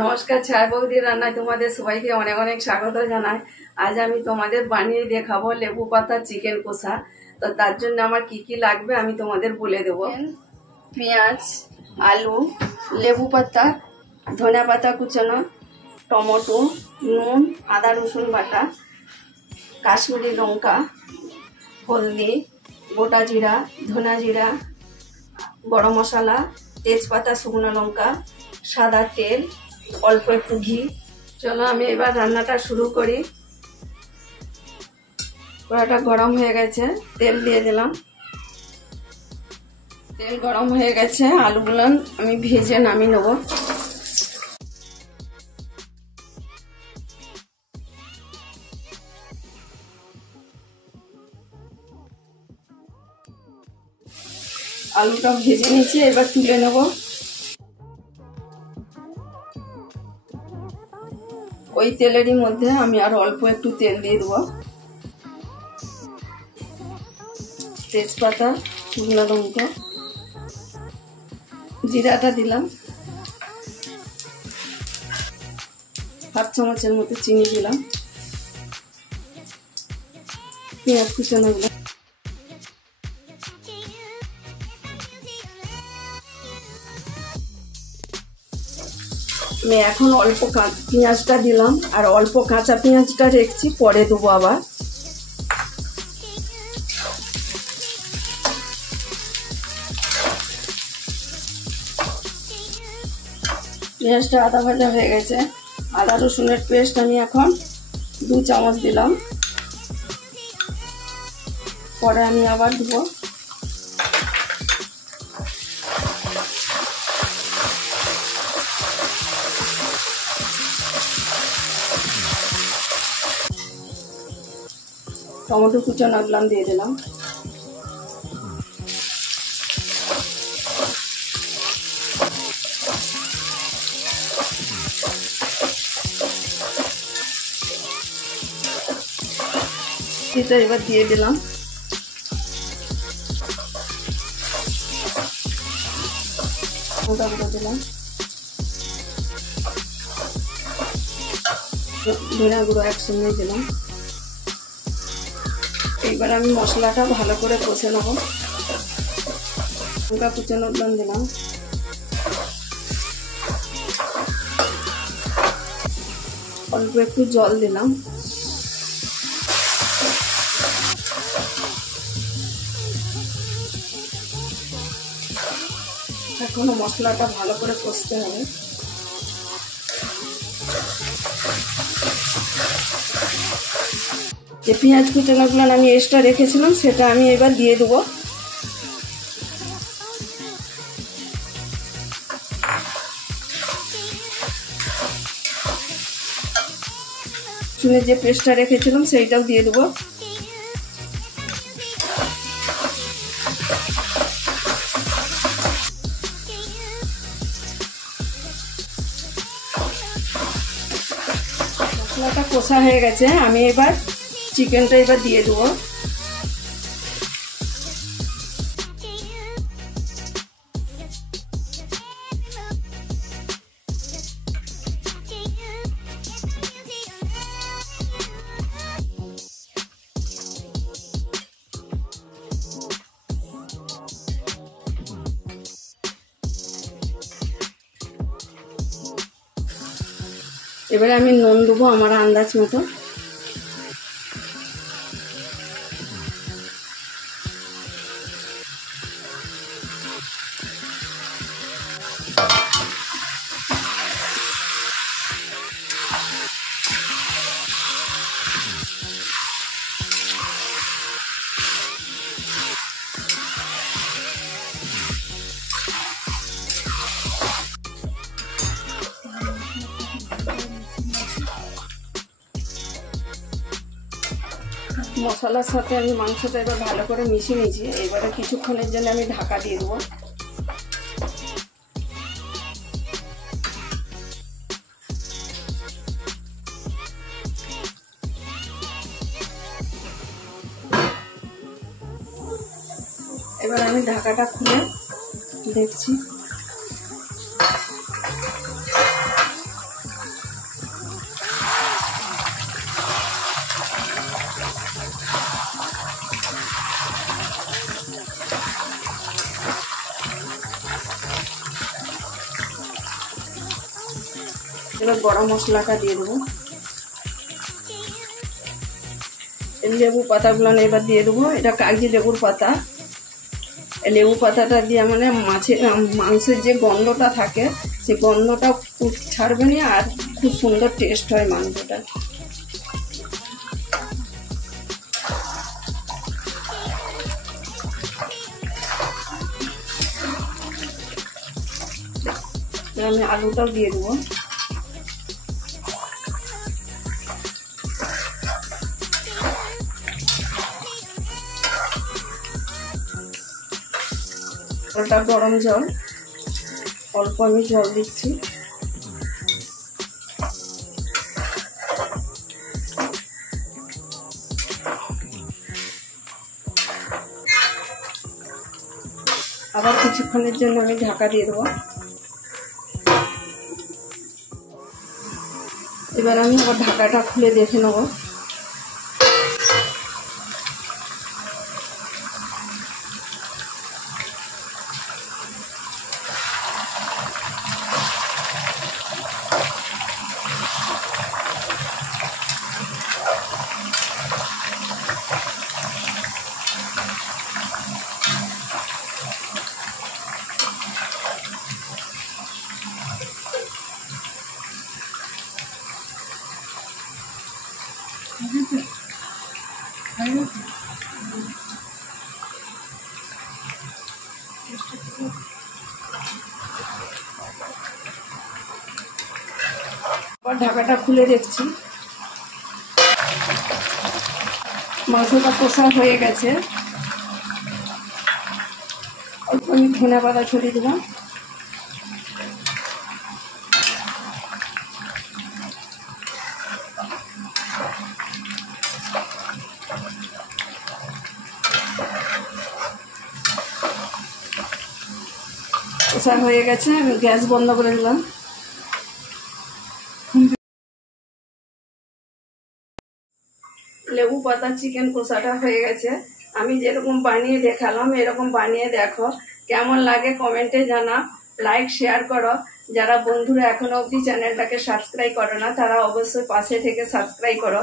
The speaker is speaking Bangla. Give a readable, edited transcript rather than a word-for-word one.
নমস্কার, ছায়া বৌদির রান্নায় তোমাদের সবাইকে অনেক অনেক স্বাগত জানাই। আজ আমি তোমাদের বানিয়ে দেখাবো লেবু পাতা চিকেন কষা। তো তার জন্য আমার কি কি লাগবে আমি তোমাদের বলে দেবো। পেঁয়াজ, আলু, লেবু পাতা, ধনে পাতা কুচানো, টমেটো, নুন, আদা রসুন বাটা, কাশ্মীরি লঙ্কা, হলদি, গোটা জিরা, ধনা জিরা, গরম মশলা, তেজপাতা, শুকনো লঙ্কা, সাদা তেল, অল্প একটু ঘি। চলো আমি এবার রান্নাটা শুরু করি। কড়াটা গরম হয়ে গেছে, তেল দিয়ে দিলাম। তেল গরম হয়ে গেছে, আলুগুলো আমি ভেজে নামিয়ে নেব। আলুটা ভেজে নিয়েছি, এবার তুলে নেব। ওই তেলেরই মধ্যে আমি আর অল্প একটু তেল দিয়ে দেবো। তেজপাতা, শুকনো লঙ্কা, জিরাটা দিলাম, হাফ চামচের মতো চিনি দিলাম, পেঁয়াজ কুচানো দিলাম। আমি এখন অল্প পেঁয়াজটা দিলাম, আর অল্প কাঁচা পেঁয়াজটা রেখেছি, পরে দেবো আবার। পেঁয়াজটা আদা ভাজা হয়ে গেছে। আদা রসুনের পেস্ট আমি এখন 2 চামচ দিলাম, পরে আমি আবার দেবো। টমেটো কুচানো দিলাম, দিয়ে দিলাম। এটা এবার দিয়ে দিলাম। ওটা দিলাম, ধনে গুঁড়ো একসঙ্গে দিলাম। এইবার আমি মশলাটা ভালো করে কষে নেব। লঙ্কা কুচানো দিলাম, অল্প একটু জল দিলাম। এখনো মশলাটা ভালো করে কষতে হবে। যে পেঁয়াজ কুচানোগুলো আমি এক্সট্রা রেখেছিলাম সেটা আমি এবার দিয়ে দেবো। যে পেস্টটা রেখেছিলাম সেইটাও দিয়ে দেবো। মশলাটা কষা হয়ে গেছে, আমি এবার চিকেনটা এবার দিয়ে দেবো। এবারে আমি নুন দেবো আমার আন্দাজ মতো। মশলার সাথে আমি মাংসটা এবার ভালো করে মিশিয়ে নিয়েছি। এবারে কিছুক্ষণের জন্য আমি ঢাকা দিয়ে দেবো। এবার আমি ঢাকাটা খুলে দেখছি। এবার গরম মশলাটা দিয়ে দেবো। লেবু পাতাগুলো এবার দিয়ে দেবো। এটা কাগজি লেবুর পাতা। লেবু পাতাটা দিয়ে মানে মাংসের যে গন্ধটা থাকে সেই গন্ধটা ছাড়বে না, আর খুব সুন্দর টেস্ট হয় মাংসটা। আমি আলুটাও দিয়ে দেবো। ওটা গরম জল, অল্প আমি জল দিচ্ছি। আবার কিছুক্ষণের জন্য আমি ঢাকা দিয়ে দেবো। এবার আমি আবার ঢাকাটা খুলে দেখে নেব। ঢাকাটা খুলে দেখছি, মাংসটা কষা হয়ে গেছে। অল্প আমি ধনে পাতা ছড়িয়ে দিলাম। কষা হয়ে গেছে, আমি গ্যাস বন্ধ করে দিলাম। লেবু পাতা চিকেন কষাটা হয়ে গেছে। আমি যেরকম বানিয়ে দেখালাম এরকম বানিয়ে দেখো, কেমন লাগে কমেন্টে জানা, লাইক শেয়ার করো। যারা বন্ধুরা এখনো অবধি চ্যানেলটাকে সাবস্ক্রাইব করো না তারা অবশ্যই পাশে থেকে সাবস্ক্রাইব করো।